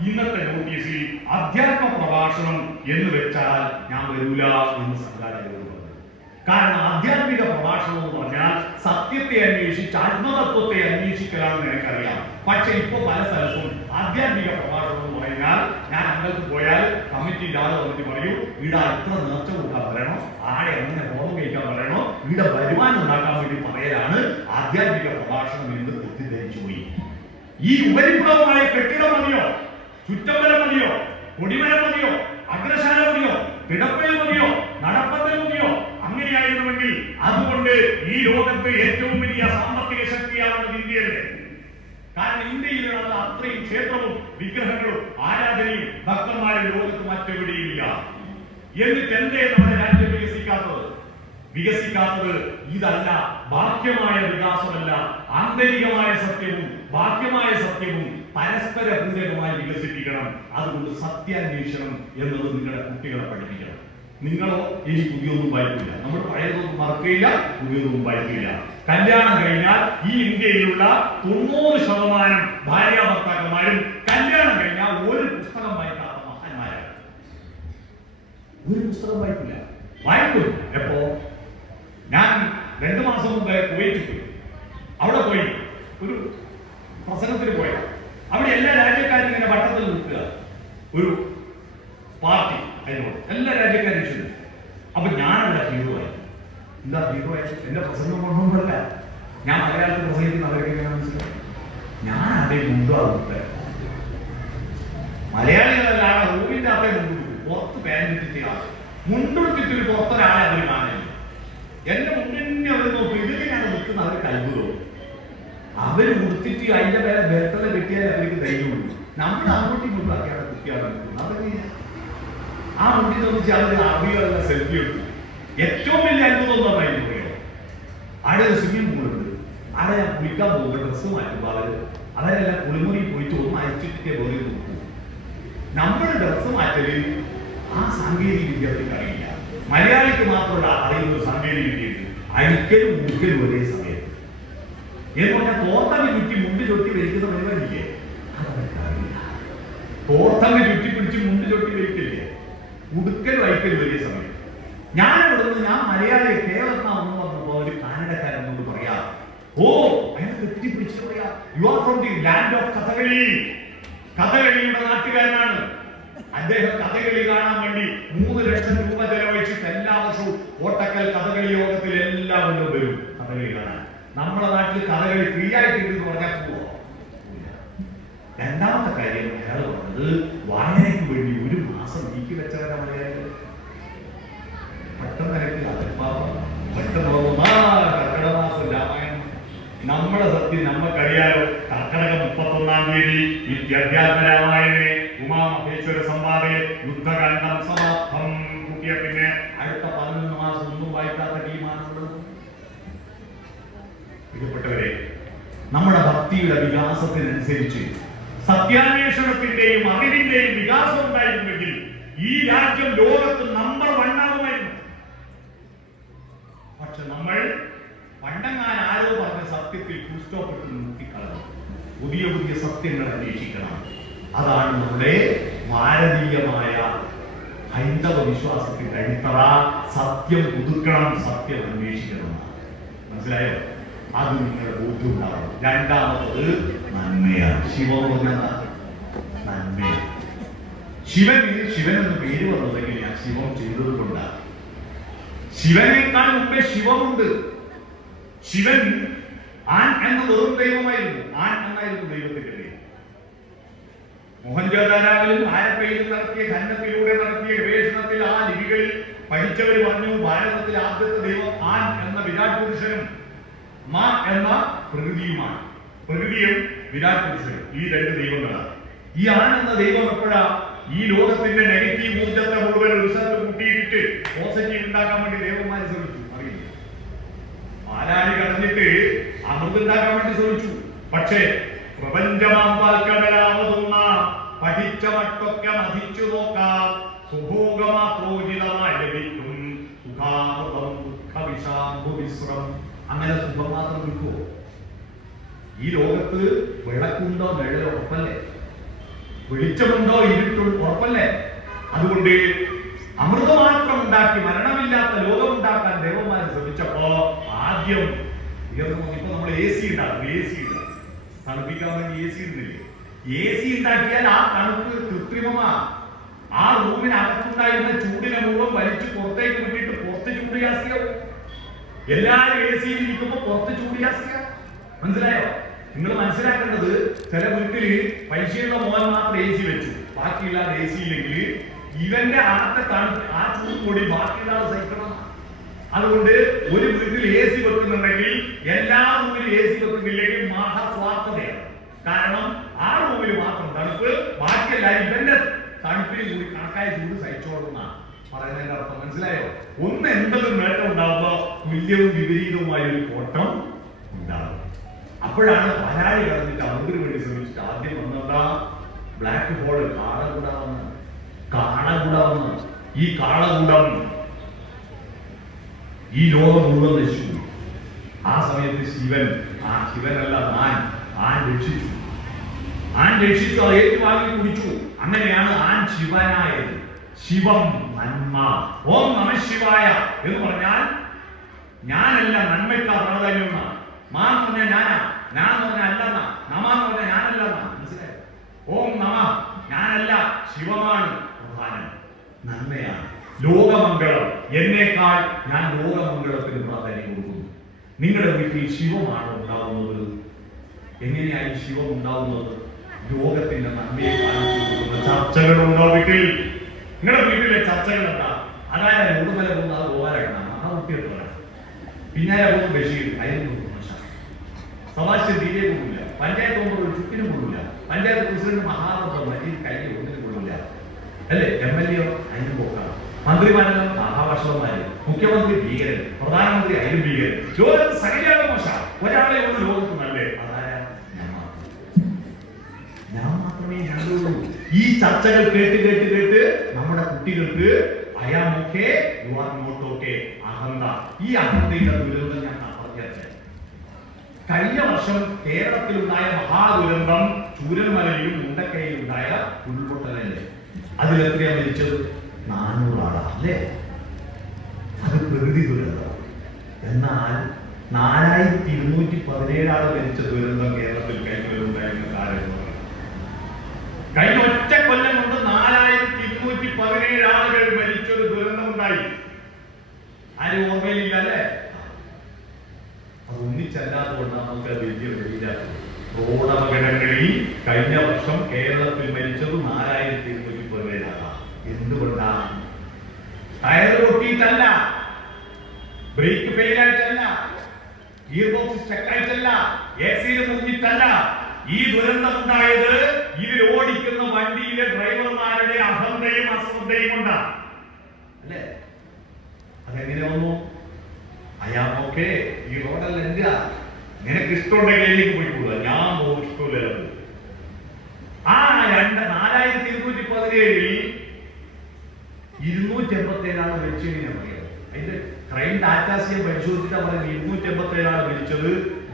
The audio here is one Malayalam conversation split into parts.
ഇന്നത്തെ നോട്ടീസിൽ അധ്യാത്മ പ്രഭാഷണം എന്ന് വെച്ചാൽ ഞാൻ വരൂല എന്ന് സംഘാടകരോട് പറഞ്ഞു. കാരണം ആധ്യാത്മിക പ്രഭാഷണം എന്ന് പറഞ്ഞാൽ സത്യത്തെ അന്വേഷിച്ച് ആത്മതത്വത്തെ അന്വേഷിക്കലാണെന്ന് എനിക്കറിയാം പക്ഷെ ഇപ്പൊ പല സ്ഥലത്തും ആധ്യാത്മിക പ്രഭാഷണം എന്ന് പറഞ്ഞാൽ ഞാൻ അങ്ങോട്ട് പോയാൽ കമ്മിറ്റി ഇല്ലാതെ വന്നിട്ട് പറയൂ ഇവിടെ എത്ര നേർച്ച കൊടുക്കാൻ പറയണോ? ആടെ എങ്ങനെ ഹോമം കഴിക്കാൻ പറയണോ? ഇവിടെ വരുമാനം ഉണ്ടാക്കാൻ വേണ്ടി പറയലാണ് ആധ്യാത്മിക പ്രഭാഷണം എന്ന് തെറ്റിദ്ധരിച്ചു പോയി. ഈ ഉപരിപ്ലവമായ കെട്ടിടം മതിയോ? ചുറ്റമ്പലം മതിയോ കൊടിമരം മതിയോ അഗ്രശാല മതിയോ പിടപ്പൽ മതിയോ നടപ്പന്തൽ മതിയോ അങ്ങനെയായിരുന്നുവെങ്കിൽ അതുകൊണ്ട് ഈ ലോകത്ത് ഏറ്റവും വലിയ സാമ്പത്തിക ശക്തിയാണെന്നത് ഇന്ത്യയല്ലേ കാരണം ഇന്ത്യയിലുള്ള അത്രയും ക്ഷേത്രവും വിഗ്രഹങ്ങളും ആരാധനയും ഭക്തന്മാരും ലോകത്ത് മറ്റെവിടെയില്ല. എന്നിട്ട് എന്തേ നമ്മുടെ രാജ്യം വികസിക്കാത്തത്? വികസിക്കാത്തത് ഇതല്ല ബാഹ്യമായ വികാസമല്ല ആന്തരികമായ സത്യവും ബാഹ്യമായ സത്യവും പരസ്പര പൂരകമായി വികസിപ്പിക്കണം. അതുകൊണ്ട് സത്യാന്വേഷണം എന്നത് നിങ്ങളുടെ കുട്ടികളെ പഠിപ്പിക്കണം. നിങ്ങളോ ഇനി പുതിയൊന്നും വായിക്കില്ല. നമ്മൾ പഴയതൊന്നും മറക്കില്ല പുതിയതൊന്നും വായിക്കില്ല. കല്യാണം കഴിഞ്ഞാൽ ഈ ഇന്ത്യയിലുള്ള തൊണ്ണൂറ് ശതമാനം ഭാര്യ ഭർത്താക്കന്മാരും കല്യാണം കഴിഞ്ഞാൽ ഒരു പുസ്തകം വായിക്കാത്ത മഹാന്മാരാണ്. ഒരു പുസ്തകം വായിക്കില്ല. വായിക്കും എപ്പോ? ഞാൻ രണ്ടു മാസം മുമ്പേ കുവൈറ്റിൽ പോയി. അവിടെ പോയി. ഒരു പ്രസംഗത്തിന് പോയ അവിടെ എല്ലാ രാജ്യക്കാരും ഇങ്ങനെ വട്ടത്തിൽ നിൽക്കുക. ഒരു പാർട്ടി അതിനോട് എല്ലാ രാജ്യക്കാരും ഇഷ്ടം അപ്പൊ ഞാനവിടെ ഹീറോ ആയി. എന്താ ഹീറോ ആയി? എന്റെ പ്രസംഗം കൊണ്ടൊന്നുമല്ല ഞാൻ മലയാളത്തിൽ പ്രസംഗിക്കുന്ന അവരൊക്കെ മനസ്സിലായി ഞാൻ അതേ മുണ്ടാകുന്നത് മലയാളികളല്ലാണ് റൂമിന്റെ അതേ മുണ്ട് പുറത്ത് പാന്റിട്ട് മുണ്ടുടുത്തിട്ട് ഒരു പുറത്തൊരാളെ അവർ കാണില്ല എന്റെ മുന്നിൽ അവർ നോക്കും. ഇതിനെയാണ് നിൽക്കുന്ന അവർ കൽബുതോ അവർ ഉടുത്തിട്ട് അതിന്റെ മേലെ ബെർത്തല കെട്ടിയാൽ അവർക്ക് ധൈര്യമുള്ളൂ നമ്മൾ അങ്ങോട്ടും ഇങ്ങോട്ടും ആക്കിയാണ് കുട്ടിയാണ് നിൽക്കുന്നത് ആ കുട്ടി തോന്നിച്ച് അവർ അഭിയുള്ള സെൽഫി എടുത്തു ഏറ്റവും വലിയ അത്ഭുതം എന്താ പറയുന്നത് അവിടെ ഒരു സ്വിമ്മിംഗ് പൂളുണ്ട് അവിടെ ഞാൻ കുളിക്കാൻ പോകുമ്പോൾ ഡ്രസ്സ് മാറ്റുമ്പോൾ അവർ അവരെല്ലാം കുളിമുറിയിൽ പോയിട്ട് ഒന്ന് അയച്ചിട്ടേ വേറെ നോക്കൂ. നമ്മുടെ ഡ്രസ്സ് മാറ്റൽ ആ സാങ്കേതിക വിദ്യ അവർക്ക് അറിയില്ല. മലയാളിക്ക് മാത്രമല്ല അറിയുന്ന സാങ്കേതിക വിദ്യയുണ്ട് അഴിക്കലും ഒരേ സമയത്ത് എന്ന് പറഞ്ഞാൽ ചുറ്റി മുണ്ട് ചുറ്റി വലിക്കുന്ന പരിപാടിയില്ലേ? തോർത്തങ്ങ് ചുറ്റി പിടിച്ച് മുണ്ട് ചുറ്റി വലിക്കില്ലേ? ഉടുക്കൽ വൈക്കൽ വലിയ സമയം. ഞാൻ ഇവിടുന്ന് ഞാൻ മലയാളിയെ കേരളത്തിനാണെന്ന് പറഞ്ഞപ്പോ ഒരു കാനഡക്കാരനോട് പറയാ ഓ അയാൾ തെറ്റി പറയാ you are from the land of Kathakali. കഥകളിയുടെ നാട്ടുകാരനാണ്. അദ്ദേഹം കഥകളി കാണാൻ വേണ്ടി മൂന്ന് ലക്ഷം രൂപ ചെലവഴിച്ചിട്ട് എല്ലാ വർഷവും ഓട്ടക്കൽ കഥകളി യോഗത്തിൽ എല്ലാവരും വരും കഥകളി കാണാൻ നമ്മുടെ നാട്ടിൽ കഥകളി ഫ്രീ ആയിട്ട് പറഞ്ഞാൽ പോവോ. രണ്ടാമത്തെ കാര്യം അയാൾ പറഞ്ഞത് വായനയ്ക്ക് വേണ്ടി ഒരു മാസം നീക്കി വെച്ചവരാ മലയാളികൾ. പെട്ടെന്ന് എനിക്ക് അതിപ്പാപം പെട്ടെന്ന് രാമായണം. നമ്മുടെ സത്യം നമുക്കറിയാലോ കർക്കടക മുപ്പത്തൊന്നാം തീയതി വിദ്യാഭ്യാസ രാമായണേ ഉമാമഹേശ്വര സംവാദേ യുദ്ധകാന്ഡം സമാപ്തം. കൂട്ടിയ പിന്നെ പ്രിയപ്പെട്ടവരെ നമ്മുടെ ഭക്തിയുടെ വികാസത്തിനനുസരിച്ച് സത്യാന്വേഷണത്തിന്റെയും അറിവിന്റെയും വികാസം ഉണ്ടായിരുന്നുവെങ്കിൽ ഈ രാജ്യം ലോകത്ത് നമ്പർ വൺ ആകുമായിരുന്നു. പക്ഷെ നമ്മൾ പണ്ടങ്ങാൻ ആരോ പറഞ്ഞ സത്യത്തിൽ ഫുൾസ്റ്റോപ്പ് ഇട്ട് നിർത്തിക്കളഞ്ഞു. പുതിയ പുതിയ സത്യങ്ങൾ അന്വേഷിക്കണം. അതാണ് നമ്മുടെ ഭാരതീയമായ ഹൈന്ദവ വിശ്വാസത്തിന്റെ അടിത്തറ. സത്യം പുതുക്കണം സത്യം അന്വേഷിക്കണം മനസ്സിലായോ? അത് നിങ്ങളുടെ ബോധ്യം ഉണ്ടാവണം രണ്ടാമത്തത് നന്മയാണ്. ശിവം പറഞ്ഞ നന്മയാണ്. ശിവന് ശിവൻ എന്ന് പേര് വന്നതെങ്കിൽ ഞാൻ ശിവം ചെയ്തത് കൊണ്ടാണ്. ശിവനേക്കാൾ മുമ്പേ ശിവമുണ്ട്. ശിവൻ ആൻ എന്ന വെറും ദൈവമായിരുന്നു. ആൻ എന്നായിരുന്നു ദൈവത്തിന്റെ പേര്. മോഹൻജോദാരാവിലും ആരപ്പയിലും നടത്തിയ ഖനനത്തിലൂടെ നടത്തിയ ഗവേഷണത്തിൽ ആ ലിപികളിൽ പഠിച്ചവർ പറഞ്ഞു ഭാരതത്തിൽ ആദ്യത്തെ ദൈവം ആൻ എന്ന വിരാട് പുരുഷനും മാ എന്ന പ്രകൃതിയുമാണ്. പ്രകൃതിയും വിരാട് പുരുഷനും ഈ രണ്ട് ദൈവങ്ങളാണ്. ഈ ആണെന്ന ദൈവം എപ്പോഴാ ഈ ലോകത്തിന്റെ നെഗറ്റീവ് ഊർജത്തെ മുഴുവൻ ഒരു കൂട്ടിയിട്ട് പോസിറ്റീവ് ഉണ്ടാക്കാൻ വേണ്ടി ദേവന്മാരെ ശ്രമിച്ചു? അറിയില്ല. പാലാഴി കടന്നിട്ട് അമൃതുണ്ടാക്കാൻ വേണ്ടി ശ്രമിച്ചു. പക്ഷേ പ്രപഞ്ചമാം പാൽക്കടലാമതുന്ന പഠിച്ച മട്ടൊക്കെ മതിച്ചു നോക്കാം. സുഭോഗമാത്രോചിതമായി ലഭിക്കും സുഖാമൃതം ദുഃഖവിഷാംഭു വിശ്രം അങ്ങനെ സുഖം മാത്രം കിട്ടുമോ ഈ ലോകത്ത് വിളക്കുണ്ടോ വെള്ളം ഉറപ്പല്ലേ? വെളിച്ചമുണ്ടോ ഇരുട്ടുണ്ടോ ഉറപ്പല്ലേ? അതുകൊണ്ട് അമൃതമാത്രം ഉണ്ടാക്കി മരണമില്ലാത്ത ലോകം ഉണ്ടാക്കാൻ ദേവന്മാർ ശ്രമിച്ചപ്പോ ആദ്യം ഇപ്പൊ നമ്മൾ എ സി ഉണ്ടാക്കും എ സി ഉണ്ടാക്കും തണുപ്പിക്കാൻ വേണ്ടി എ സി ഇടുന്നില്ലേ? എ സി ഉണ്ടാക്കിയാൽ ആ തണുപ്പ് കൃത്രിമമാ ആ റൂമിനകത്തുണ്ടായിരുന്ന ചൂടിനെ മുഴുവൻ വലിച്ചു പുറത്തേക്ക് വിട്ടിട്ട് പുറത്ത് ചൂട് ജാസ്തിയാവും എല്ലാവരും എ സിയിൽ ഇരിക്കുമ്പോ പുറത്ത് ചൂടിയാസിക്ക മനസ്സിലായോ? നിങ്ങൾ മനസ്സിലാക്കേണ്ടത് ചില വീട്ടിൽ പൈസയുള്ള മോൻ മാത്രം എ സി വെച്ചു. ബാക്കിയില്ലാതെ എ സി ഇല്ലെങ്കിൽ ഇവന്റെ അടുത്ത തണുപ്പ് ആ ചൂട് കൂടി ബാക്കിയില്ലാതെ സഹിക്കണം. അതുകൊണ്ട് ഒരു വീട്ടിൽ എ സി വെക്കുന്നുണ്ടെങ്കിൽ എല്ലാ റൂമിലും എ സി വെക്കുന്നില്ലെങ്കിൽ മഹാസ്വാർത്ഥതയാണ് കാരണം ആ റൂമിൽ മാത്രം തണുപ്പ് ബാക്കിയല്ല ഇവന്റെ തണുപ്പിൽ കൂടി കണക്കായ ചൂട് സഹിച്ചോളുന്ന പറയുന്നതിന്റെ അർത്ഥം മനസ്സിലായോ? ഒന്ന് എന്തെങ്കിലും നേട്ടം ഉണ്ടാകുമ്പോ തുല്യവും വിപരീതവുമായ ഒരു കോട്ടം ഉണ്ടാകും. അപ്പോഴാണ് പരാതി കടന്നിട്ട് അവർക്ക് വേണ്ടി ശ്രമിച്ചിട്ട് ആദ്യം വന്നതാ ബ്ലാക്ക് ഹോൾ കാളകൂടാവുന്ന. കാളകൂടാവുന്ന. ഈ കാളകൂടം ഈ ലോകം മുഴുവൻ നശിച്ചു ആ സമയത്ത് ശിവൻ ആ ശിവനല്ല ആൻ. ആൻ രക്ഷിച്ചു. ആൻ രക്ഷിച്ചു അത് ഏറ്റുവാങ്ങി കുടിച്ചു. അങ്ങനെയാണ് ആൻ ശിവനായത്. ശിവം നന്മ. ഓം നമ ശിവായ എന്ന് പറഞ്ഞാൽ ഞാനല്ല നന്മയ്ക്കാ എന്നാ. മാ എന്ന് പറഞ്ഞാൽ ഞാനാ ഞാൻ എന്ന് പറഞ്ഞാൽ അല്ലെന്നാ നമ എന്ന് പറഞ്ഞാൽ ഞാനല്ലെന്നാ. മനസ്സിലായോ? ഓം നമ ഞാനല്ല ശിവമാണ് പ്രധാനം. നന്മയാണ്. ലോകമംഗളം എന്നേക്കാൾ ഞാൻ ലോകമംഗളത്തിന് പ്രാധാന്യം കൊടുക്കുന്നു. നിങ്ങളുടെ വീട്ടിൽ ശിവമാണ് ഉണ്ടാവുന്നത് എങ്ങനെയായി ശിവം ഉണ്ടാവുന്നത് ലോകത്തിന്റെ നന്മയെ കാണിച്ചു കൊടുക്കുന്ന ചർച്ചകളുണ്ടോ വീട്ടിൽ? നിങ്ങളുടെ വീട്ടിലെ ചർച്ചകൾ എന്താ? അതായത് ഉടുമല പോകുന്ന അത് ഗോപാലകണ്ണ പിന്നെ പിന്നാലെ പോകുന്ന ബഷീർ അതിന് സഭാശ്യം തീരെ കൊള്ളില്ല പഞ്ചായത്ത് മെമ്പർ ഒരു ചുറ്റിനും കൊള്ളില്ല പഞ്ചായത്ത് പ്രസിഡന്റ് മഹാനന്ദ മജീദ് കൈ ഒന്നിനും കൊള്ളില്ല അല്ലേ? എം എൽ എ അതിന് പോക്കാണ് മന്ത്രിമാരെല്ലാം മഹാഭാഷകന്മാര് മുഖ്യമന്ത്രി ഭീകരൻ പ്രധാനമന്ത്രി അതിന് ഭീകരൻ. ലോകത്ത് സകലയാളും മോശ. ഒരാളെ ഒന്ന് ലോകത്ത് നല്ലേ? ഞാൻ മാത്രമേ ഞാനുള്ളൂ ഈ ചർച്ചകൾ കേട്ട് കേട്ട് കേട്ട് നമ്മുടെ കുട്ടികൾക്ക് I am okay you are not okay അഹന്ത ഈ അഹന്തയുടെ ദുരന്തം ഞാൻ പറഞ്ഞത് കഴിഞ്ഞ വർഷം കേരളത്തിലുണ്ടായ മഹാദുരന്തം ചൂരൽമലയിലും മുണ്ടക്കയിലും ഉണ്ടായ ഉരുൾപൊട്ടലല്ലേ? അതിൽ എത്രയാ മരിച്ചത്? നാനൂറാളാ അല്ലേ? അത് പ്രകൃതി ദുരന്തം. എന്നാൽ നാലായിരത്തി ഇരുന്നൂറ്റി പതിനേഴാൾ മരിച്ച ദുരന്തം കേരളത്തിൽ കഴിഞ്ഞ കാലം കഴിഞ്ഞ ഒറ്റ കൊല്ലം ഇരുന്നൂറ്റി പതിനേഴ് ആളുകൾ മരിച്ചൊരു ദുരന്തം ഉണ്ടായി ആരും ഓർമ്മയിലില്ല അല്ലേ അത് ഒന്നിച്ചല്ലാത്തതുകൊണ്ട് നമുക്ക് വലിയ വലിയ റോഡ് അപകടങ്ങളിൽ കഴിഞ്ഞ വർഷം കേരളത്തിൽ മരിച്ചത് നാലായിരത്തി ഇരുന്നൂറ്റി പതിനേഴാണ് എന്തുകൊണ്ടാണ്? ടയർ പൊട്ടിയിട്ടല്ല. ബ്രേക്ക് ഫെയിൽ ആയിട്ടല്ല ഗിയർ ബോക്സ് സ്റ്റക്കായിട്ടല്ല. എ സിയിൽ മുങ്ങിയിട്ടല്ല. ഈ ദുരന്തം ഉണ്ടായത് ഇതിൽ ഓടിക്കുന്ന വണ്ടിയിലെ ഡ്രൈവർമാരുടെ അശ്രദ്ധയും കൊണ്ടാണ് അല്ലേ? അതെങ്ങനെ വന്നു? അയാളൊക്കെ ഈ റോഡല്ല എന്റെ നിനക്ക് ഇഷ്ടമുണ്ടെങ്കിൽ എനിക്ക് പോയിക്കൂടാ ഞാൻ ഇഷ്ടമില്ല ആ രണ്ട് നാലായിരത്തി ഇരുന്നൂറ്റി പതിനേഴിൽ ഇരുന്നൂറ്റി എൺപത്തി ഏഴാണ് മരിച്ചത് ഞാൻ പറയാം. അതിന്റെ ക്രൈം ഡാറ്റാസിയെ പരിശോധിച്ചാൽ പറയുന്നത് ഇരുന്നൂറ്റി എൺപത്തി ഏഴാണ് മരിച്ചത്.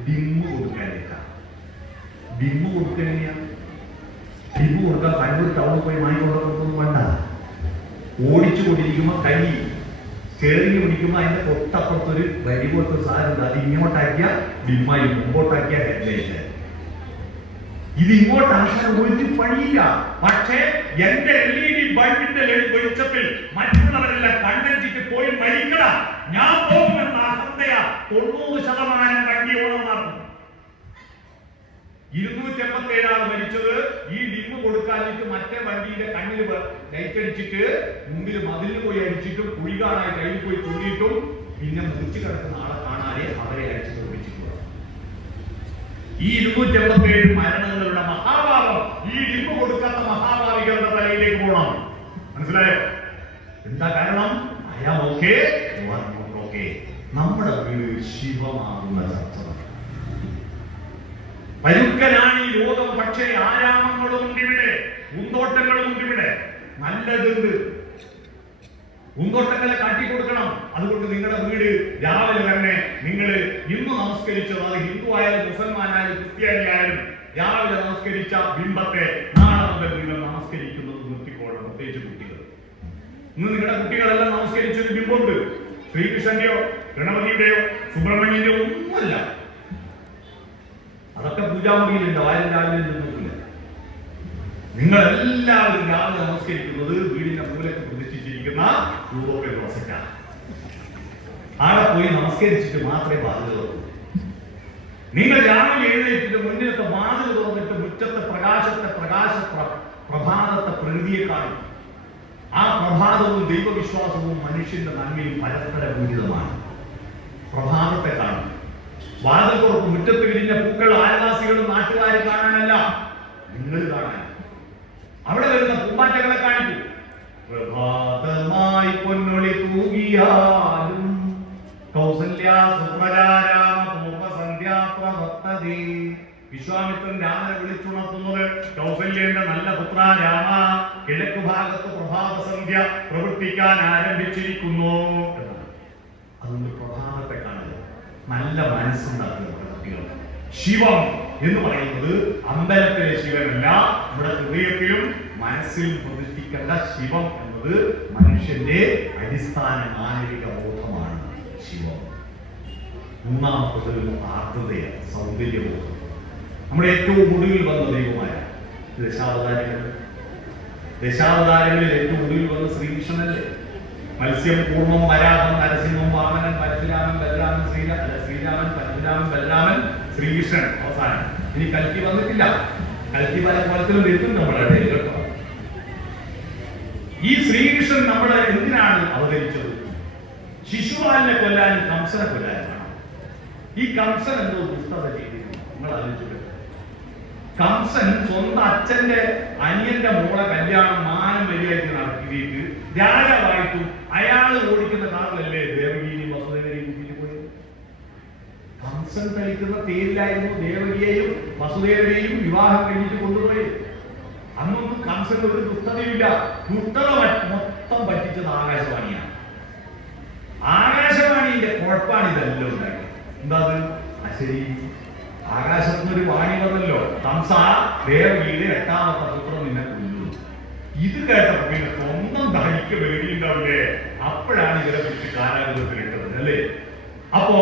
ഡിമ്മ് കൊടുക്കാനേക്കാണ് ഡിമ്മ് കൊടുക്കാൻ ഡിമ്മ് കൊടുക്കാൻ കണ്ണൂർ ടൗണിൽ പോയി വാങ്ങിക്കൊണ്ടു വേണ്ട. ഓടിച്ചു കൊണ്ടിരിക്കുമ്പോ കൈ സ്റ്റിയറിംഗ് പിടിക്കുമ്പോ അതിന്റെ തൊട്ടപ്പുറത്തൊരു വരി പോലത്തെ സാധനം അത് ഇങ്ങോട്ടാക്കിയ ഡിമ്മായി മുമ്പോട്ടാക്കിയ ഹെഡ്ലൈറ്റ്. ഇത് ഇങ്ങോട്ടാക്കാൻ ഒരു പണിയില്ല പക്ഷേ എന്റെ എൽ ഇ ഡി ബൾബിന്റെ വെളിച്ചത്തിൽ മറ്റുള്ളവരെല്ലാം കണ്ണഞ്ചിട്ട് പോയി മരിക്കണം. ഞാൻ പോകുമെന്ന അഹന്തയാ തൊണ്ണൂറ് ശതമാനം വണ്ടി ഓണം നടന്നു ഇരുന്നൂറ്റി എൺപത്തി ഏഴാണ് മരിച്ചത്. ഈ ഡിമ്മ് കൊടുക്കാനിട്ട് മറ്റേ വണ്ടിയുടെ കണ്ണിൽ ലൈറ്റ് അടിച്ചിട്ട് മുമ്പിൽ മതിലിൽ പോയി അടിച്ചിട്ടും കുഴി കാണാൻ കയ്യിൽ പോയി തൂങ്ങിയിട്ടും പിന്നെ മുറിച്ചു കിടക്കുന്ന ആളെ കാണാതെ അവരെ അടിച്ചു തോൽപ്പിച്ചിട്ടുള്ളത് ഈ ഇരുന്നൂറ്റി എൺപത്തി ഏഴ് മരണങ്ങളുടെ മഹാഭാവം ഈ ഡിമ്മ് കൊടുക്കാത്ത മഹാഭാവികളുടെ തലയിലേക്ക് പോകണം മനസ്സിലായോ? എന്താ കാരണം? അയാൾ ഓക്കെ നമ്മുടെ വീട് ശിവമാകുന്ന ചർച്ച. പരുക്കനാണ് ഈ ലോകം പക്ഷേ ആരാമങ്ങളുമുണ്ട് ഇവിടെ. മുന്തോട്ടങ്ങളുമുണ്ട് ഇവിടെ. നല്ലതുണ്ട്. കാട്ടി കാട്ടിക്കൊടുക്കണം. അതുകൊണ്ട് നിങ്ങളുടെ വീട് രാവിലെ തന്നെ നിങ്ങൾ ഹിന്ദു നമസ്കരിച്ചത് അത് ഹിന്ദു ആയാലും മുസൽമാനായാലും ക്രിസ്ത്യാനി ആയാലും രാവിലെ നമസ്കരിച്ച ബിംബത്തെ നാളെ മുതൽ നിങ്ങൾ നമസ്കരിക്കുന്നത് നിർത്തിക്കോളണം പ്രത്യേകിച്ച് കുട്ടികൾ. ഇന്ന് നിങ്ങളുടെ കുട്ടികളെല്ലാം നമസ്കരിച്ചൊരു ബിംബമുണ്ട്. ശ്രീകൃഷ്ണന്റെയോ ഗണപതിയുടെയോ സുബ്രഹ്മണ്യന്റെയോ ഒന്നുമല്ല. അതൊക്കെ പൂജാമുറിയിലുണ്ട് ആരും രാവിലെ നിന്നിട്ടില്ല നിങ്ങളെല്ലാവരും രാവിലെ നമസ്കരിക്കുന്നത് വീടിന്റെ മൂലക്ക് പ്രതിഷ്ഠിച്ചിരിക്കുന്ന യൂറോപ്യൻ ക്ലോസറ്റാണ്. ആടെ പോയി നമസ്കരിച്ചിട്ട് മാത്രമേ ബാധ്യത തുറക്കൂ. നിങ്ങൾ രാവിലെ എഴുന്നേറ്റിട്ട് മുന്നിലത്തെ വാതിൽ തുറന്നിട്ട് മുറ്റത്തെ പ്രകാശത്തെ പ്രകാശ പ്ര- പ്രഭാതത്തെ പ്രകൃതിയെ കാണും. ആ പ്രഭാതവും ദൈവവിശ്വാസവും മനുഷ്യന്റെ നന്മയും പരസ്പര പൂരിതമാണ്. പ്രഭാതത്തെ കാണും. വാതിൽ തുറക്കും മുറ്റത്ത് വിരിഞ്ഞ പൂക്കൾ ആദിവാസികളും നാട്ടുകാരും കാണാനല്ല നിങ്ങൾ കാണാൻ. അവിടെ വരുന്ന പൂമ്പാറ്റകളെ കാണിക്കൂ. പ്രഭാതമായി പൊന്നൊളി തൂകിയാലും കൗസല്യ സുപ്രജാരാമ പൂർവസന്ധ്യാ പ്രവർത്തതേ വിശ്വാമിത്രൻ രാമനെ വിളിച്ചുണർത്തുന്നത് കൗസല്യന്റെ നല്ല പുത്ര രാമ. കിഴക്ക് ഭാഗത്ത് പ്രഭാത സന്ധ്യ പ്രവർത്തിക്കാൻ ആരംഭിച്ചിരിക്കുന്നു എന്നാണ്. അതുകൊണ്ട് നല്ല മനസ്സുണ്ടാക്കുന്ന പ്രവൃത്തികൾ ശിവം എന്ന് പറയുന്നത് അമ്പലത്തിലെ ശിവനല്ല. നമ്മുടെ ഹൃദയത്തിലും മനസ്സിലും പ്രതിഷ്ഠിക്കേണ്ട ശിവം എന്നത് മനുഷ്യന്റെ അടിസ്ഥാന മാനവിക ബോധമാണ് ശിവം. മൂന്നാമത്തത് ആർദ്രതയാണ് സൗന്ദര്യബോധം. നമ്മുടെ ഏറ്റവും ഒടുവിൽ വന്ന ദൈവമായ ദശാവതാരങ്ങൾ. ദശാവതാരങ്ങളിൽ ഏറ്റവും ഒടുവിൽ വന്ന ശ്രീകൃഷ്ണനല്ലേ? മത്സ്യം പൂർണം വരാഹം ശ്രീകൃഷ്ണൻ അവസാനം. ഇനി കൽക്കി വന്നിട്ടില്ല. കൽക്കി പല കോലത്തിലും വരുത്തും നമ്മുടെ ഇടയിൽ കേട്ടോ. ഈ ശ്രീകൃഷ്ണൻ നമ്മളെ എന്തിനാണ് അവതരിച്ചത്? ശിശുപാലിനെ കൊല്ലാനും കംസനെ കൊല്ലാനുമാണ് ഈ കംസൻ എന്തോ ദുഷ്ടത ചെയ്തിരുന്നു. നിങ്ങൾ ആലോചിച്ചു കംസൻ സ്വന്തം അച്ഛന്റെ അനിയന്റെ മോളെ കല്യാണം മാനം മര്യാദയ്ക്ക് നടത്തിയിട്ട് രാജാവായിട്ടും അയാൾ ഓടിക്കുന്ന കാറിലല്ലേ ദേവകിയും കംസൻ കളിക്കുന്ന തേരിലായിരുന്നു ദേവകിയെയും വസുദേവനെയും വിവാഹം കഴിഞ്ഞിട്ട് കൊണ്ടുപോയത്. അന്നൊന്നും കംസന് ഒരു ദുഷ്ടതയില്ല ദുഷ്ടത മൊത്തം പറ്റിച്ചത് ആകാശവാണിയാണ്. ആകാശവാണിന്റെ കുഴപ്പമാണ് ഇതെല്ലാം ഉണ്ടായത് എന്താ അശരി ആകാശത്തിന് ഒരു വാണി വന്നല്ലോ. തംസ ദേവകിയുടെ എട്ടാമത്തെ പുത്രം നിന്നെ കൊല്ലു ഇത് കേട്ടപ്പോ പിന്നെ സ്വന്തം തനിക്ക് പേടിയുണ്ടാവില്ലേ അപ്പോഴാണ് ഇവരെ കുറിച്ച് കാരാഗ്രഹത്തിൽ ഇട്ടത് അല്ലേ? അപ്പോ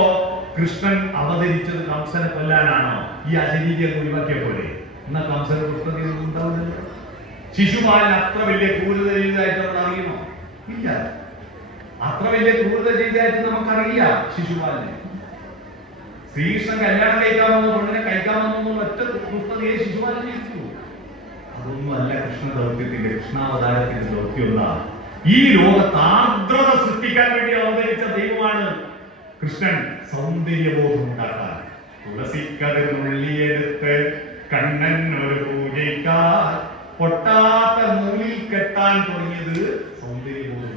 കൃഷ്ണൻ അവതരിച്ചത് കംസനെ കൊല്ലാനാണോ? ഈ അശരീരിയെ ഒഴിവാക്കിയ പോലെ. എന്നാ കംസന് പുസ്തകം ഉണ്ടാവില്ലല്ലോ. ശിശുപാലൻ അത്ര വലിയ ക്രൂരത ചെയ്തതായിട്ട് നമ്മൾ അറിയുമോ ഇല്ല. അത്ര വലിയ ക്രൂരത ചെയ്തതായിട്ട് നമുക്കറിയാം ശിശുപാലനെ. ശ്രീകൃഷ്ണൻ കല്യാണം കഴിക്കാമെന്നോ പെണ്ണിനെ കഴിക്കാമെന്നോ ഒറ്റ ദുഷ്ടതയെ ശിശുപാലൻ ചെയ്തു അതൊന്നുമല്ല കൃഷ്ണ ദൗത്യത്തിന്റെ കൃഷ്ണാവതാരത്തിന്റെ ദൗത്യമല്ല ഈ ലോകത്ത് ആർദ്രത സൃഷ്ടിക്കാൻ വേണ്ടി അവതരിച്ച ദൈവമാണ് കൃഷ്ണൻ. സൗന്ദര്യബോധം ഉണ്ടാക്കാൻ തുളസിക്കതിർ നുള്ളിയെടുത്ത് കണ്ണൻ ഒരു പൂജയ്ക്കാർ പൊട്ടാത്ത നൂലിൽ കെട്ടാൻ തുടങ്ങിയത് സൗന്ദര്യബോധം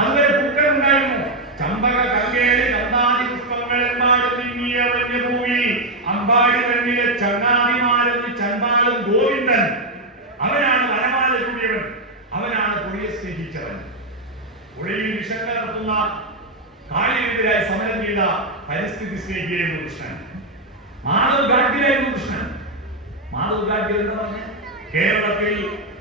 അങ്ങനെ പൂക്കൾ ഉണ്ടായിരുന്നു. ചമ്പക കങ്കേലി കന്താതി പുഷ്പങ്ങളെമ്പാട് തിങ്ങിയ വന്യഭൂമിയിൽ അമ്പാടി തന്നിലെ ചങ്ങാതിമാരെന്ന് ചണ്ടാളും ഗോവിന്ദൻ. അവനാണ് വനമാല കൂടിയവൻ അവനാണ് പുഴയെ സ്നേഹിച്ചവൻ. പുഴയിൽ വിഷം കലർത്തുന്ന കാളിനെതിരായി സമരം ചെയ്ത പരിസ്ഥിതി സ്നേഹിയായിരുന്നു കൃഷ്ണൻ. മാധവ് ഗാഡ്ഗിലായിരുന്നു കൃഷ്ണൻ. മാധവ് ഗാഡ്ഗിൽ എന്താ പറഞ്ഞത് കേരളത്തിൽ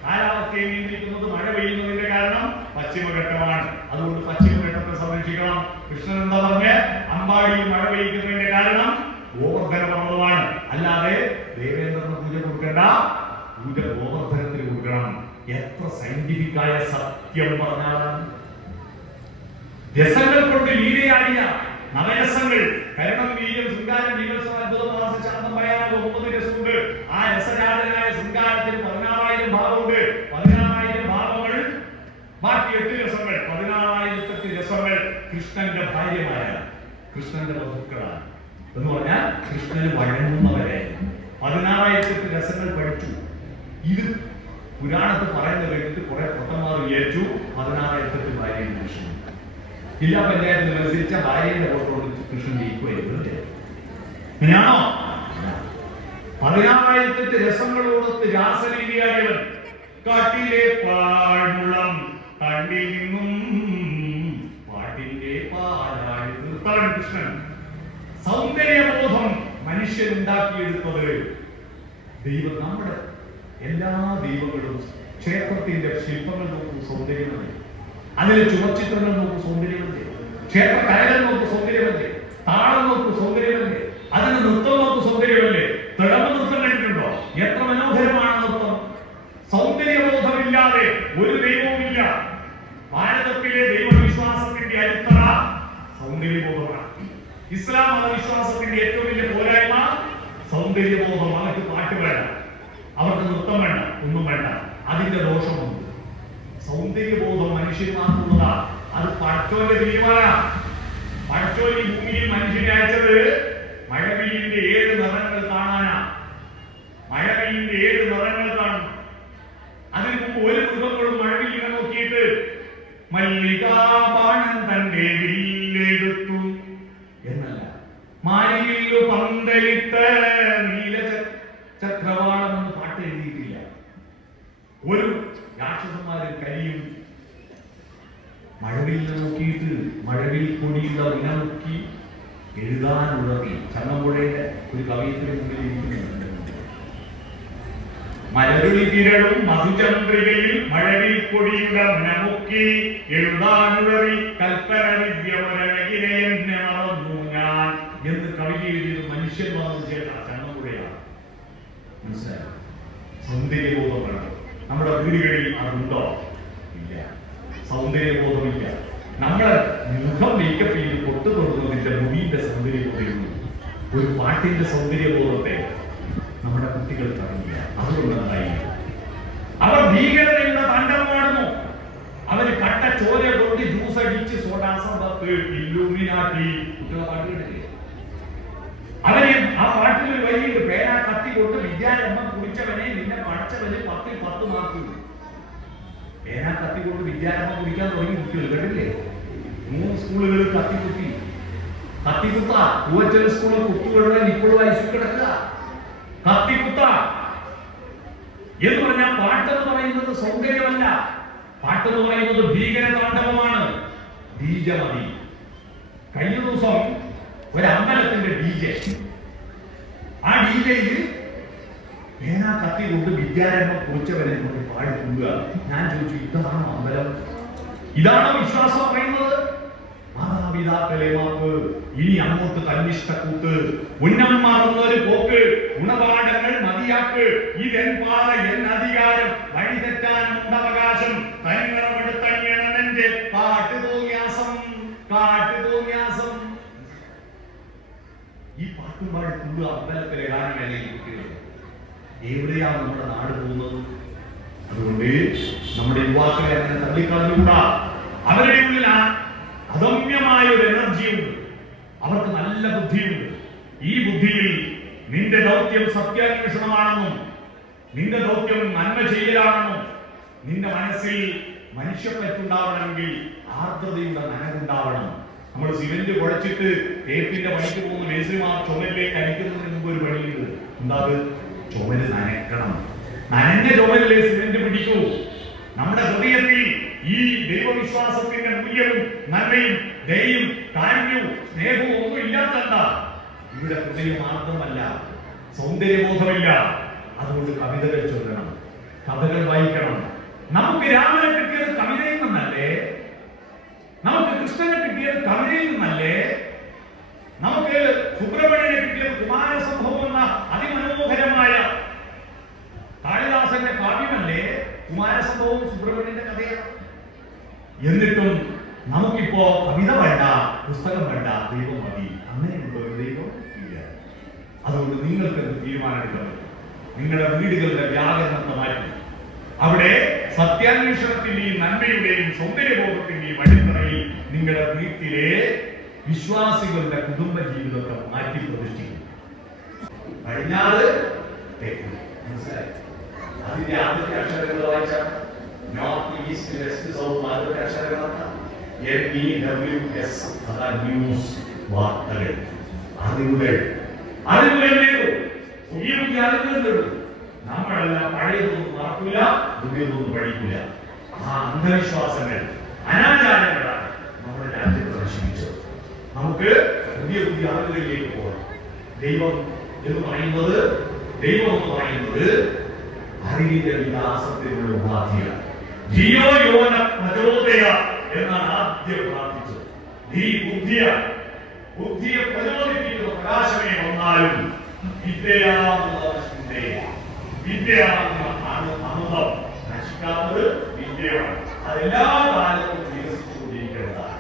കാലാവസ്ഥയെ നിയന്ത്രിക്കുന്നത് മഴ പെയ്യുന്നതിന്റെ കാരണം പശ്ചിമഘട്ടമാണ് അതുകൊണ്ട് പശ്ചിമഘട്ടത്തെ സംരക്ഷിക്കണം. കൃഷ്ണൻ എന്താ പറഞ്ഞ? അമ്പാടിയിൽ മഴ പെയ്യുന്നതിന്റെ കാരണം ഗോവർദ്ധനമാണ് അല്ലാതെ ദേവേന്ദ്രന് പൂജ കൊടുക്കേണ്ട. പൂജ ഗോവർദ്ധനത്തിന് കൊടുക്കണം. എത്ര സയന്റിഫിക്കായ സത്യം പറഞ്ഞാലാണ് രസങ്ങൾ കൊണ്ട് ലീലയാടിയ നവരസങ്ങൾ. കരണം വീര്യം ശൃംഗാരം വീരസം അത്ഭുതം മാസ പറയാനുള്ള മുപ്പത് രസമുണ്ട്. ആ രസജാതനായ ശൃംഗാരത്തിന് പതിനാറായിരം ഭാവമുണ്ട്. പതിനാറായിരം ഭാവങ്ങൾ. ബാക്കി എട്ട് രസങ്ങൾ. പതിനാറായിരത്തെട്ട് രസങ്ങൾ കൃഷ്ണന്റെ ഭാര്യമാരാണ്. കൃഷ്ണന്റെ വധുക്കളാണ് എന്ന് പറഞ്ഞാൽ കൃഷ്ണന് വഴങ്ങുന്നവരെ. പതിനാറായിരത്തെട്ട് രസങ്ങൾ പഠിച്ചു. ഇത് പുരാണത്തിൽ പറയുന്നത് കേട്ടിട്ട് കുറെ പൊട്ടന്മാർ വിചാരിച്ചു പതിനാറായിരത്തെട്ട് ഭാര്യയും കൃഷ്ണൻ ജില്ലാ പഞ്ചായത്ത് മത്സരിച്ച ഭാര്യയുടെ വോട്ടോട് കൃഷ്ണൻ ജയിക്കുമായിരുന്നു? അങ്ങനെയാണോ പതിനാറായിരത്തെട്ട് രസങ്ങളോടൊത്ത് രാസരീതിയായവൻ കാട്ടിലെ പാഴ്മുളം കണ്ണിൽ നിന്നും പാട്ടിന്റെ പാലായി തീർത്തവൻ കൃഷ്ണൻ. സൗന്ദര്യബോധം മനുഷ്യനുണ്ടാക്കിയെടുത്തത് ദൈവം നമ്മുടെ എല്ലാ ദൈവങ്ങളും ക്ഷേത്രത്തിന്റെ ശില്പങ്ങൾ നോക്കും സൗന്ദര്യമാണ്. അതിലെ ചുമച്ചിത്രങ്ങൾ നോക്ക് സൗന്ദര്യമല്ലേ? ക്ഷേത്ര കലകൾ നോക്ക് സൗന്ദര്യമല്ലേ? താളം നോക്ക് സൗന്ദര്യമല്ലേ? അതിന് നൃത്തം നോക്ക് സൗന്ദര്യമല്ലേ? തിളമ നൃത്തം കണ്ടിട്ടുണ്ടോ? എത്ര മനോഹരമാണ് നൃത്തം സൗന്ദര്യബോധമില്ലാതെ ഒരു ദൈവവുമില്ല. ഭാരതത്തിലെ ദൈവവിശ്വാസത്തിന്റെ അടിത്തറ സൗന്ദര്യബോധമാണ് ഇസ്ലാം മതവിശ്വാസത്തിന്റെ ഏറ്റവും വലിയ പോരായ്മ സൗന്ദര്യബോധം അവർക്ക് പാട്ട് വേണ്ട അവർക്ക് നൃത്തം വേണ്ട ഒന്നും വേണ്ട. അതിന്റെ ദോഷമുണ്ട് സൗന്ദര്യബോധം മനുഷ്യന്മാർക്കുള്ളതാ അത് പടച്ചോന്റെ തീരുമാന പടച്ചോൻ ഈ ഭൂമിയിൽ മനുഷ്യനെ അയച്ചത് മഴവില്ലിന്റെ ഏഴ് കൊടിയുള്ള ഇനമുക്കി എഴുതാനുള്ളതി ചങ്ങമ്പുഴയുടെ ഒരു കവിയത്തിന് മുന്നിൽ ഇരിക്കുന്നുണ്ട്. മലരുളി തിരളും മധുചന്ദ്രികയിൽ മഴവിൽ കൊടിയുടെ നമുക്കി എഴുതാനുഴറി കൽപ്പന വിദ്യമരകിനെ എന്നെ മറന്നു ഞാൻ എന്ന് കവി എഴുതിയത് മനുഷ്യൻ വന്നു ചേട്ടാ ചങ്ങമ്പുഴയാണ്. മനസ്സിലായോ? സൗന്ദര്യബോധം നമ്മുടെ വീടുകളിൽ അതുണ്ടോ? ഇല്ല. സൗന്ദര്യബോധമില്ല. നമ്മളെ മുഖം മേക്കപ്പ് ചെയ്ത് പൊട്ടു തൊടുന്നതിന്റെ മുടിയുടെ സൗന്ദര്യബോധമുള്ളൂ ഒരു പാട്ടിന്റെ സൗന്ദര്യബോധത്തെ നമ്മുടെ കുട്ടികൾ അറിയില്ല അതുകൊണ്ട് എന്തായി അവർ ഭീകരതയുടെ താണ്ഡവമാടുന്നു അവർ കട്ട ചോര കൊണ്ട് ജ്യൂസ് അടിച്ച് സോഡാസമ്പത്ത് ഇല്ലുമിനാട്ടി കുട്ടികളെ പാട്ട് കേട്ടില്ലേ അവർ ആ പാട്ടിൽ ഒരു വരിയുണ്ട് പേന കത്തി കൊണ്ട് വിദ്യാരംഭം കുടിച്ചവനെ നിന്നെ പഠിച്ചവന് പത്തിൽ പത്ത് മാർക്ക്. പേന കത്തി കൊണ്ട് വിദ്യാരംഭം കുടിക്കാൻ തുടങ്ങി കുട്ടികൾ കേട്ടില്ലേ? മൂന്ന് സ്കൂളുകൾ കത്തിക്കുത്തി കത്തിക്കുത്ത പൂവച്ചൽ സ്കൂളിൽ കുട്ടികളുടെ ഇപ്പോഴും ഐസി കിടക്കുക. കത്തിക്കുത്ത എന്ന് പറഞ്ഞാൽ പാട്ടെന്ന് പറയുന്നത് സൗന്ദര്യമല്ല. പാട്ടെന്ന് പറയുന്നത് ഭീകര താണ്ഡവമാണ് ബീജമതി കഴിഞ്ഞ ദിവസം ഒരു അമ്പലത്തിന്റെ ഡി ജെ. ആ ഡി ജെയിൽ പേന കത്തി കൊണ്ട് വിദ്യാരംഭം കുറിച്ചവരെ പാടി കൊടുക്കുക ഞാൻ ചോദിച്ചു ഇതാണോ അമ്പലം? ഇതാണോ വിശ്വാസം പറയുന്നത്? മാതാപിതാക്കളെ മാപ്പ് ഇനി അങ്ങോട്ട് തന്നിഷ്ടക്കൂട്ട് ഉന്നം മാറുന്നൊരു പോക്ക്. ഗുണപാഠങ്ങൾ മതിയാക്ക്. ഇതെൻ പാത എൻ അധികാരം. വഴി തെറ്റാനുണ്ട് അവകാശം തനിനിറമെടുത്തണിയണം എന്റെ കാട്ടു തോന്നിയാസം. കാട്ടു തോന്നിയാസം. ഈ പാട്ടുപാട് തുള്ളു അമ്പലത്തിലെ ഗാനമേളയിൽ എവിടെയാണ് നമ്മുടെ നാട് പോകുന്നത്? അതുകൊണ്ട് നമ്മുടെ യുവാക്കളെ അങ്ങനെ തള്ളിക്കളഞ്ഞുകൂടാ. അവരുടെ ഉള്ളിൽ ആ അദമ്യമായ ഒരു എനർജിയുണ്ട് അവർക്ക് നല്ല ബുദ്ധിയുണ്ട് ഈ ബുദ്ധിയിൽ നിന്റെ ദൗത്യം സത്യാന്വേഷണമാണെന്നും നിന്റെ ദൗത്യം നന്മ ചെയ്യലാണെന്നും നിന്റെ മനസ്സിൽ മനുഷ്യപ്പറ്റുണ്ടാവണമെങ്കിൽ ആർദ്രതയുടെ നനവുണ്ടാവണം. നമ്മൾ സിമെന്റ് കുഴച്ചിട്ട് തേപ്പിന്റെ പണിക്ക് പോകുന്ന മേസ്രിമാർ ചുമലിലേക്ക് അടിക്കുന്നതിന് മുമ്പ് ഒരു പണിയുണ്ട്. എന്താ ചുമൽ നനക്കണം. നനഞ്ഞ ചുമലിലെ സിമെന്റ് പിടിക്കൂ. നമ്മുടെ ഹൃദയത്തിൽ ഈ ദൈവവിശ്വാസത്തിന്റെ മൂല്യവും നന്മയും ദയയും കാരുണ്യവും സ്നേഹവും ഒന്നും ഇല്ലാത്തല്ല ഇവിടെ ഹൃദയം ആർദ്രമല്ല സൗന്ദര്യബോധമില്ല അതുകൊണ്ട് കവിതകൾ ചൊല്ലണം കഥകൾ വായിക്കണം. നമുക്ക് രാമനെ കിട്ടിയത് കവിതയിൽ നിന്നല്ലേ? നമുക്ക് കൃഷ്ണനെ കിട്ടിയത് കവിതയിൽ നിന്നല്ലേ? നമുക്ക് സുബ്രഹ്മണ്യനെ കിട്ടിയത് കുമാരസംഭവം എന്ന അതിമനോഹരമായ കാളിദാസന്റെ കാവ്യമല്ലേ? കുമാരസംഭവം സുബ്രഹ്മണ്യന്റെ കഥയാണ്. എന്നിട്ടും നമുക്കിപ്പോ കവിത വേണ്ട പുസ്തകം വേണ്ട ദൈവം മതി. അങ്ങനെയുണ്ടോ ഒരു ദൈവം? ഇല്ല. അതുകൊണ്ട് നിങ്ങൾക്ക് തീരുമാനമെടുക്കാം നിങ്ങളുടെ വീടുകളുടെ വ്യാകരണത്തെ മാറ്റി. അവിടെ സത്യാന്വേഷണത്തിന്റെയും നന്മയുടെയും സൗന്ദര്യബോധത്തിന്റെയും അടിത്തറയിൽ നിങ്ങളുടെ വീട്ടിലെ വിശ്വാസികളുടെ കുടുംബ ജീവിതത്തെ മാറ്റി പ്രതിഷ്ഠിക്കും. കഴിഞ്ഞാൽ? അതിന്റെ ആദ്യത്തെ അക്ഷരങ്ങൾ വായിച്ചാൽ നോർത്ത് ഈസ്റ്റ് വെസ്റ്റ് സൗത്ത് ആദ്യത്തെ അക്ഷരങ്ങളാണ് N E W S news വാർത്തകൾ അറിവുകൾ അറിവുകൾ നേടൂ പുതിയ പുതിയ അറിവുകൾ നേടൂ നമ്മളെല്ലാം പഴയതൊന്നും നടക്കില്ല പുതിയതൊന്നും പഠിക്കില്ല ആ അന്ധവിശ്വാസങ്ങൾ അനാചാരങ്ങളാണ് നമ്മുടെ രാജ്യത്ത് നശിപ്പിച്ചത് നമുക്ക് പുതിയ പുതിയ അറിവുകളിലേക്ക് പോകണം. ദൈവം എന്ന് പറയുന്നത് ദൈവം എന്ന് പറയുന്നത് അറിവിന്റെ വികാസത്തിനുള്ള ഉപാധിയാണ്. ജിയോ യോന പ്രചോദയ. എന്നാണ് ആദ്യം പ്രാർത്ഥിച്ചത്. നീ ബുദ്ധിയ ബുദ്ധിയെ പ്രചോദിപ്പിക്കുന്ന പ്രകാശമേ വന്നാലും വിദ്യയാണെന്നുള്ള ചിന്തയില്ല വിദ്യയാണെന്ന ആനന്ദം നശിക്കാത്തത് വിദ്യയാണ്. അതെല്ലാ കാലത്തും വികസിച്ചുകൊണ്ടിരിക്കുന്നതാണ്.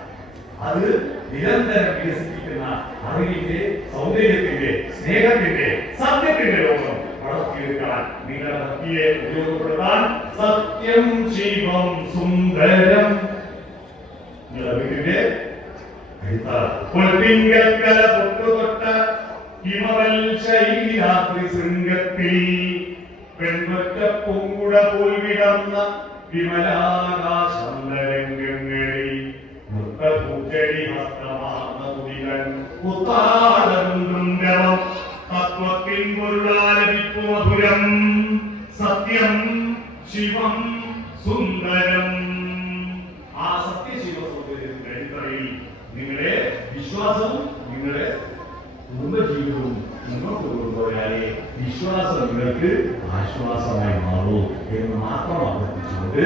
അത് നിരന്തരം വികസിപ്പിക്കുന്ന അറിവിന്റെ സൗന്ദര്യത്തിന്റെ സ്നേഹത്തിന്റെ സത്യത്തിന്റെ ലോകം വളർത്തിയെടുക്കാൻ നിങ്ങളുടെ ഭക്തിയെ ഉപയോഗപ്പെടുത്താൻ സത്യം ജീവം സുന്ദരം. നിങ്ങളുടെ പൊൽപ്പിങ്കൽ കല പൊട്ടുതൊട്ട ഹിമവൽ ശൈലാത്രി ശൃംഗത്തിൽ പെൺപറ്റ പൂങ്കുട പോൽ വിടർന്ന വിമലാകാശന്തരംഗങ്ങളിൽ നൃത്തപൂച്ചടി ഹസ്തമാർന്ന കുടികൾ ഉത്താടം തത്വത്തിൻ പൊരുളാലപിപ്പു മധുരം സത്യം ശിവം സുന്ദരം ആ സത്യശിവ സൗന്ദര്യത്തിന്റെ അടിത്തറയിൽ നിങ്ങളുടെ വിശ്വാസവും നിങ്ങളുടെ കുടുംബജീവിതവും മുന്നോട്ട് കൊണ്ടുപോയാലേ വിശ്വാസം നിങ്ങൾക്ക് ആശ്വാസമായി മാറൂ എന്ന് മാത്രം അഭ്യർത്ഥിച്ചുകൊണ്ട്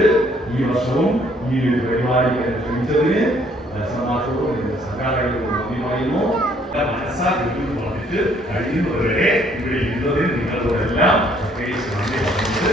ഈ വർഷവും ഈ ഒരു പരിപാടി ക്ഷണിച്ചതിന് സമാജത്തോടും ഇതിന്റെ സംഘാടകരോടും നന്ദി പറയുന്നു. മനസ്സാക്കി പറഞ്ഞിട്ട് കഴിയുന്നവരെ ഇവിടെ ഇരുന്നതിന് നിങ്ങളോടെല്ലാം പ്രത്യേകിച്ച് നന്ദി പറഞ്ഞിട്ട്